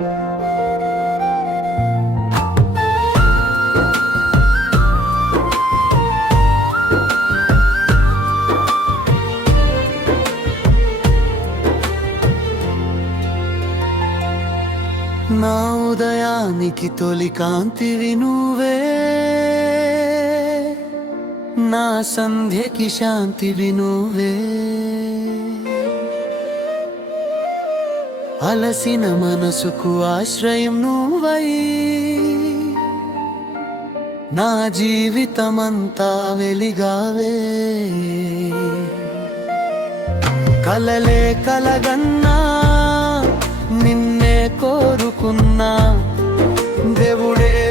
నా ఉదయానికి తొలి కాంతివి నువ్వే నా సంధ్యకి శాంతివి నువ్వే అలసిన మనసుకు ఆశ్రయం నువ్వై. నా జీవితమంతా వెలిగావే. కలలే కలగన్నా నిన్నే కోరుకున్నా. దేవుడే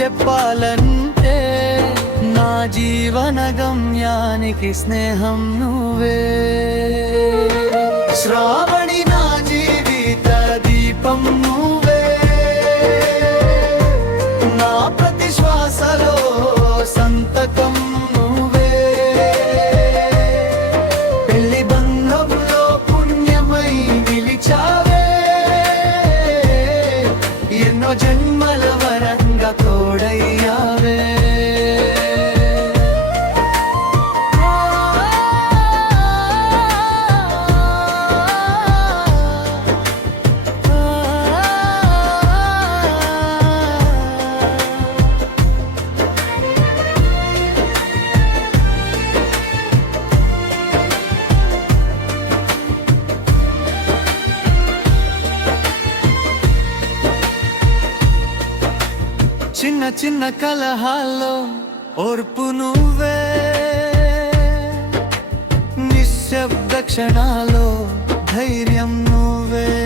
చెప్పాలంటే నా జీవన గమ్యానికి స్నేహం నువ్వే. శ్రావ చిన్న చిన్న కలహాల్లో ఓర్పు నువ్వే. నిశ్శబ్ద క్షణాలో ధైర్యం నువ్వే.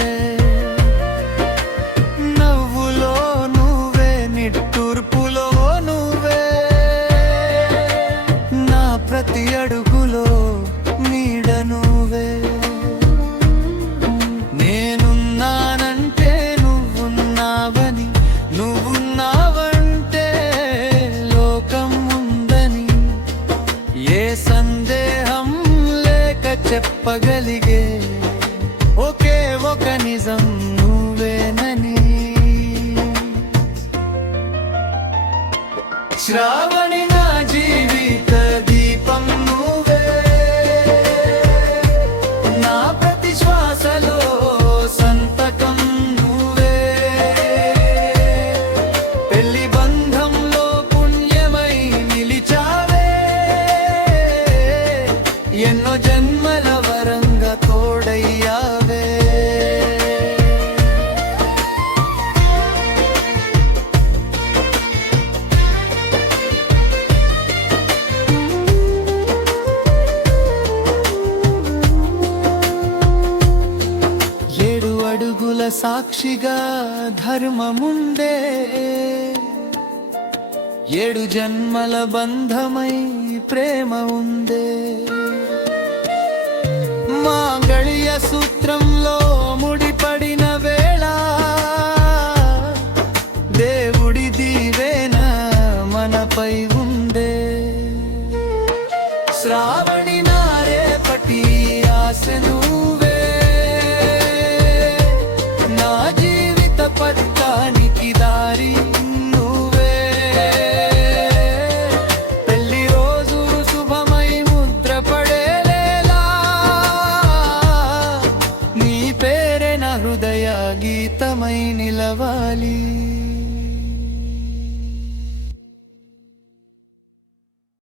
ఎన్నో జన్మల వరంగా తోడయ్యావే. ఏడు అడుగుల సాక్షిగా ధర్మముండే ఏడు జన్మల బంధమై ప్రేమ ఉందే. పై ఉందే శ్రావణి నారే పటి ఆశ నువ్వే. నా జీవిత పట్టానికి దారి నువ్వే. పెళ్ళి రోజు శుభమై ముద్ర పడేలేలా. నీ పేరే నా హృదయ గీతమై నిలవాలి.